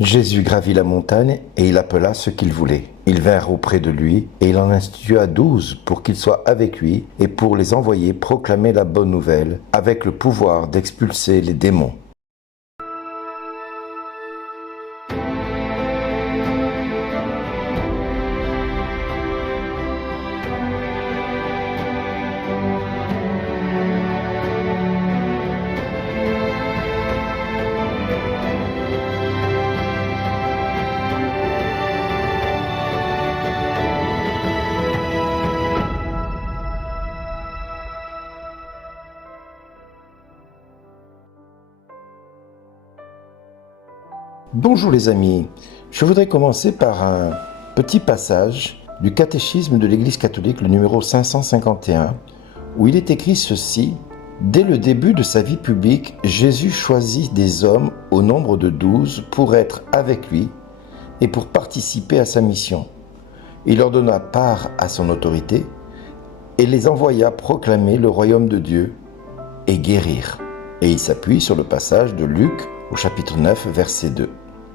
Jésus gravit la montagne et il appela ceux qu'il voulait. Ils vinrent auprès de lui et il en institua 12 pour qu'ils soient avec lui et pour les envoyer proclamer la bonne nouvelle avec le pouvoir d'expulser les démons. Bonjour les amis, je voudrais commencer par un petit passage du catéchisme de l'Église catholique, le numéro 551, où il est écrit ceci. Dès le début de sa vie publique, Jésus choisit des hommes au nombre de 12 pour être avec lui et pour participer à sa mission. Il leur donna part à son autorité et les envoya proclamer le royaume de Dieu et guérir. Et il s'appuie sur le passage de Luc au chapitre 9, verset 2.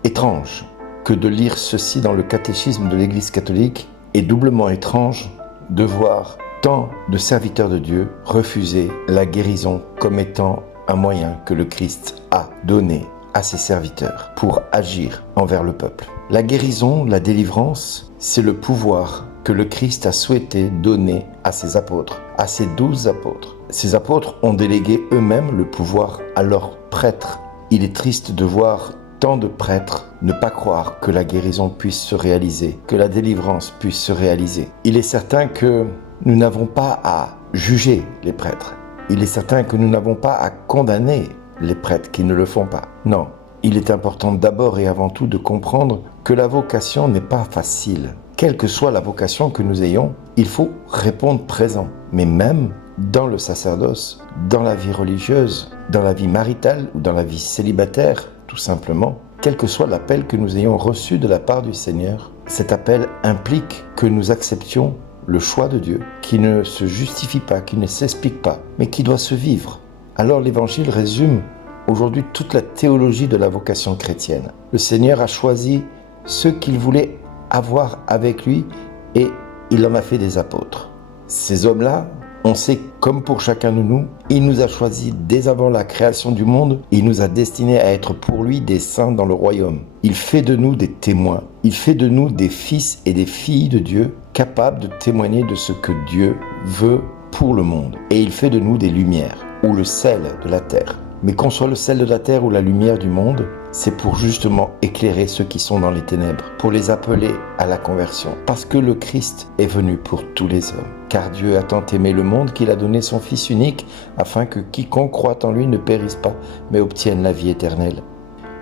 Étrange que de lire ceci dans le catéchisme de l'Église catholique et doublement étrange de voir tant de serviteurs de Dieu refuser la guérison comme étant un moyen que le Christ a donné à ses serviteurs pour agir envers le peuple. La guérison, la délivrance, c'est le pouvoir que le Christ a souhaité donner à ses apôtres, à ses 12 apôtres. Ces apôtres ont délégué eux-mêmes le pouvoir à leurs prêtres. Il est triste de voir tant de prêtres ne pas croire que la guérison puisse se réaliser, que la délivrance puisse se réaliser. Il est certain que nous n'avons pas à juger les prêtres. Il est certain que nous n'avons pas à condamner les prêtres qui ne le font pas. Non, il est important d'abord et avant tout de comprendre que la vocation n'est pas facile. Quelle que soit la vocation que nous ayons, il faut répondre présent. Mais même dans le sacerdoce, dans la vie religieuse, dans la vie maritale ou dans la vie célibataire, tout simplement, quel que soit l'appel que nous ayons reçu de la part du Seigneur, cet appel implique que nous acceptions le choix de Dieu, qui ne se justifie pas, qui ne s'explique pas, mais qui doit se vivre. Alors l'Évangile résume aujourd'hui toute la théologie de la vocation chrétienne. Le Seigneur a choisi ceux qu'il voulait avoir avec lui et il en a fait des apôtres. Ces hommes-là, on sait, comme pour chacun de nous, il nous a choisis dès avant la création du monde. Il nous a destinés à être pour lui des saints dans le royaume. Il fait de nous des témoins. Il fait de nous des fils et des filles de Dieu, capables de témoigner de ce que Dieu veut pour le monde. Et il fait de nous des lumières, ou le sel de la terre. Mais qu'on soit le sel de la terre ou la lumière du monde, c'est pour justement éclairer ceux qui sont dans les ténèbres, pour les appeler à la conversion. Parce que le Christ est venu pour tous les hommes. Car Dieu a tant aimé le monde qu'il a donné son Fils unique, afin que quiconque croit en lui ne périsse pas, mais obtienne la vie éternelle.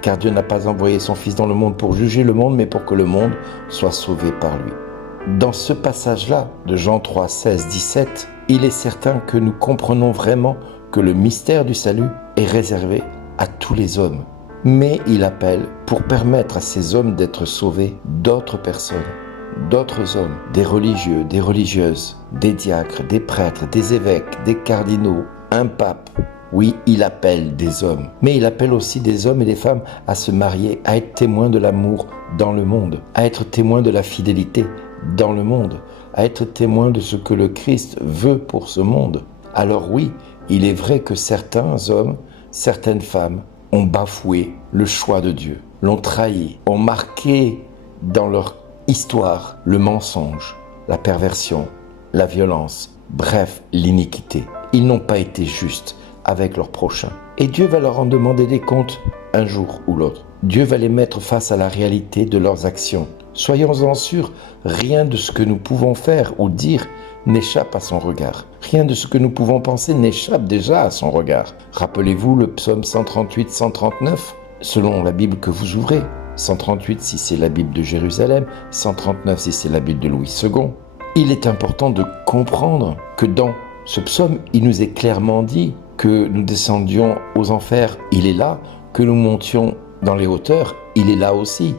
Car Dieu n'a pas envoyé son Fils dans le monde pour juger le monde, mais pour que le monde soit sauvé par lui. Dans ce passage-là, de Jean 3, 16, 17, il est certain que nous comprenons vraiment que le mystère du salut est réservé à tous les hommes. Mais il appelle, pour permettre à ces hommes d'être sauvés, d'autres personnes, d'autres hommes, des religieux, des religieuses, des diacres, des prêtres, des évêques, des cardinaux, un pape. Oui, il appelle des hommes, mais il appelle aussi des hommes et des femmes à se marier, à être témoins de l'amour dans le monde, à être témoins de la fidélité dans le monde, à être témoins de ce que le Christ veut pour ce monde. Alors oui, il est vrai que certains hommes, certaines femmes ont bafoué le choix de Dieu, l'ont trahi, ont marqué dans leur histoire le mensonge, la perversion, la violence, bref, l'iniquité. Ils n'ont pas été justes avec leur prochain. Et Dieu va leur en demander des comptes un jour ou l'autre. Dieu va les mettre face à la réalité de leurs actions. Soyons-en sûrs, rien de ce que nous pouvons faire ou dire n'échappe à son regard. Rien de ce que nous pouvons penser n'échappe déjà à son regard. Rappelez-vous le psaume 138-139, selon la Bible que vous ouvrez. 138 si c'est la Bible de Jérusalem, 139 si c'est la Bible de Louis II. Il est important de comprendre que dans ce psaume, il nous est clairement dit que nous descendions aux enfers, il est là, que nous montions dans les hauteurs, il est là aussi,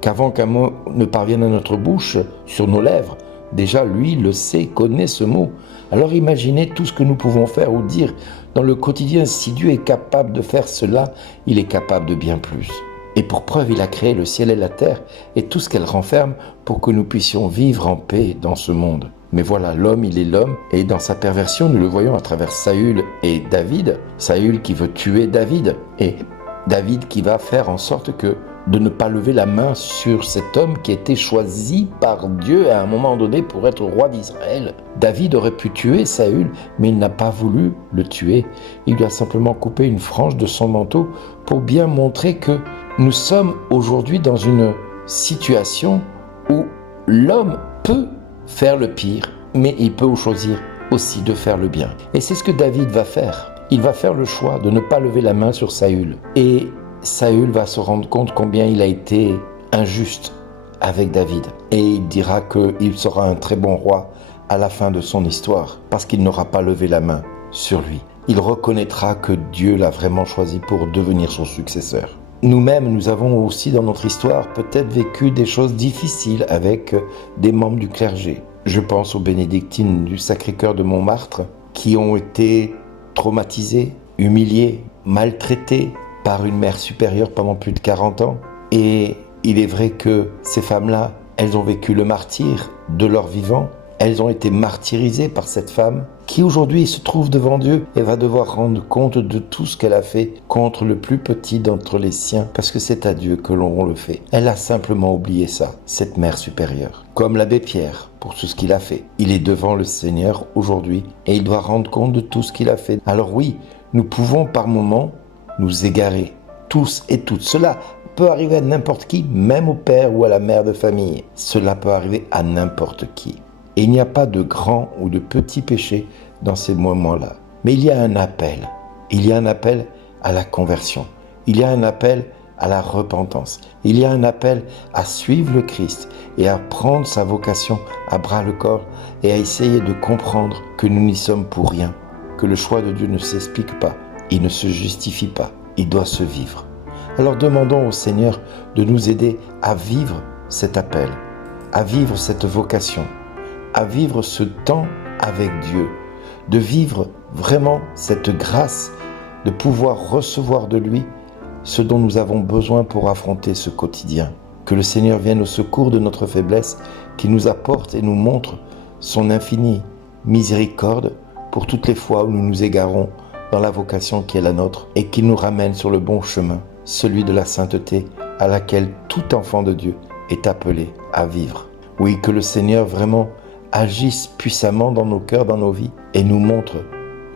qu'avant qu'un mot ne parvienne à notre bouche, sur nos lèvres, déjà lui le sait, connaît ce mot. Alors imaginez tout ce que nous pouvons faire ou dire dans le quotidien. Si Dieu est capable de faire cela, il est capable de bien plus. Et pour preuve, il a créé le ciel et la terre et tout ce qu'elle renferme pour que nous puissions vivre en paix dans ce monde. Mais voilà, l'homme, il est l'homme, et dans sa perversion, nous le voyons à travers Saül et David. Saül qui veut tuer David, et David qui va faire en sorte que de ne pas lever la main sur cet homme qui a été choisi par Dieu à un moment donné pour être roi d'Israël. David aurait pu tuer Saül, mais il n'a pas voulu le tuer. Il lui a simplement coupé une frange de son manteau pour bien montrer que nous sommes aujourd'hui dans une situation où l'homme peut faire le pire, mais il peut choisir aussi de faire le bien. Et c'est ce que David va faire. Il va faire le choix de ne pas lever la main sur Saül. Et Saül va se rendre compte combien il a été injuste avec David. Et il dira qu'il sera un très bon roi à la fin de son histoire, parce qu'il n'aura pas levé la main sur lui. Il reconnaîtra que Dieu l'a vraiment choisi pour devenir son successeur. Nous-mêmes, nous avons aussi dans notre histoire peut-être vécu des choses difficiles avec des membres du clergé. Je pense aux bénédictines du Sacré-Cœur de Montmartre qui ont été traumatisées, humiliées, maltraitées par une mère supérieure pendant plus de 40 ans. Et il est vrai que ces femmes-là, elles ont vécu le martyre de leur vivant. Elles ont été martyrisées par cette femme qui aujourd'hui se trouve devant Dieu et va devoir rendre compte de tout ce qu'elle a fait contre le plus petit d'entre les siens, parce que c'est à Dieu que l'on le fait. Elle a simplement oublié ça, cette mère supérieure. Comme l'abbé Pierre, pour tout ce qu'il a fait. Il est devant le Seigneur aujourd'hui et il doit rendre compte de tout ce qu'il a fait. Alors oui, nous pouvons par moments nous égarer, tous et toutes. Cela peut arriver à n'importe qui, même au père ou à la mère de famille. Cela peut arriver à n'importe qui. Et il n'y a pas de grand ou de petit péché dans ces moments-là. Mais il y a un appel. Il y a un appel à la conversion. Il y a un appel à la repentance. Il y a un appel à suivre le Christ et à prendre sa vocation à bras-le-corps et à essayer de comprendre que nous n'y sommes pour rien, que le choix de Dieu ne s'explique pas, il ne se justifie pas, il doit se vivre. Alors demandons au Seigneur de nous aider à vivre cet appel, à vivre cette vocation, à vivre ce temps avec Dieu, de vivre vraiment cette grâce, de pouvoir recevoir de lui ce dont nous avons besoin pour affronter ce quotidien. Que le Seigneur vienne au secours de notre faiblesse, qu'il nous apporte et nous montre son infinie miséricorde pour toutes les fois où nous nous égarons dans la vocation qui est la nôtre et qu'il nous ramène sur le bon chemin, celui de la sainteté à laquelle tout enfant de Dieu est appelé à vivre. Oui, que le Seigneur vraiment agisse puissamment dans nos cœurs, dans nos vies et nous montre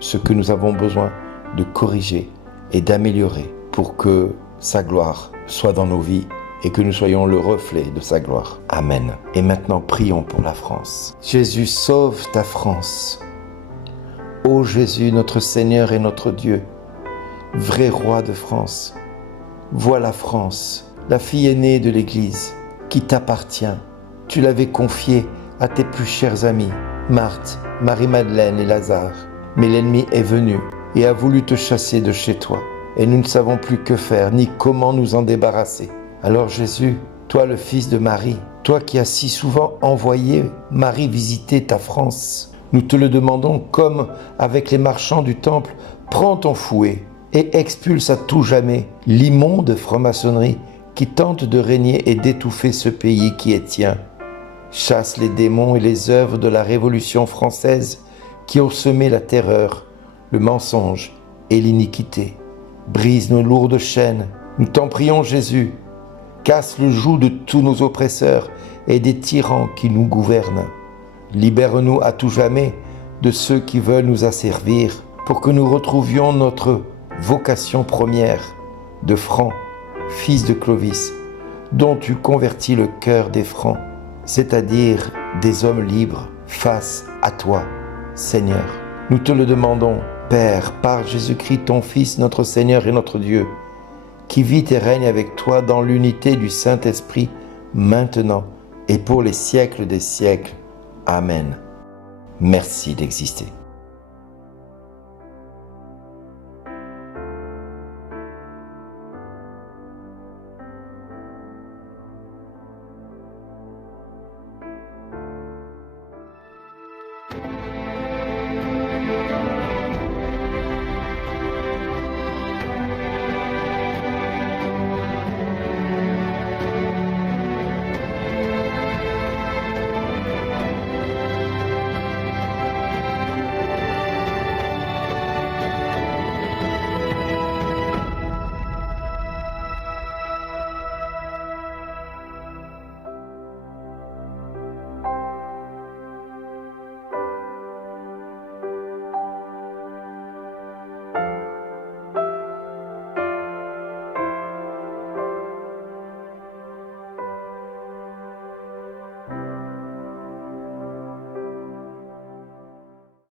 ce que nous avons besoin de corriger et d'améliorer pour que sa gloire soit dans nos vies et que nous soyons le reflet de sa gloire. Amen. Et maintenant, prions pour la France. Jésus, sauve ta France. Ô Jésus, notre Seigneur et notre Dieu, vrai roi de France, vois la France, la fille aînée de l'Église, qui t'appartient. Tu l'avais confiée à tes plus chers amis, Marthe, Marie-Madeleine et Lazare. Mais l'ennemi est venu et a voulu te chasser de chez toi. Et nous ne savons plus que faire, ni comment nous en débarrasser. Alors Jésus, toi le fils de Marie, toi qui as si souvent envoyé Marie visiter ta France, nous te le demandons comme avec les marchands du temple, prends ton fouet et expulse à tout jamais l'immonde franc-maçonnerie qui tente de régner et d'étouffer ce pays qui est tien. Chasse les démons et les œuvres de la Révolution française qui ont semé la terreur, le mensonge et l'iniquité. Brise nos lourdes chaînes, nous t'en prions Jésus. Casse le joug de tous nos oppresseurs et des tyrans qui nous gouvernent. Libère-nous à tout jamais de ceux qui veulent nous asservir pour que nous retrouvions notre vocation première de Franc, fils de Clovis, dont tu convertis le cœur des Francs, c'est-à-dire des hommes libres face à toi, Seigneur. Nous te le demandons, Père, par Jésus-Christ, ton Fils, notre Seigneur et notre Dieu, qui vit et règne avec toi dans l'unité du Saint-Esprit, maintenant et pour les siècles des siècles. Amen. Merci d'exister.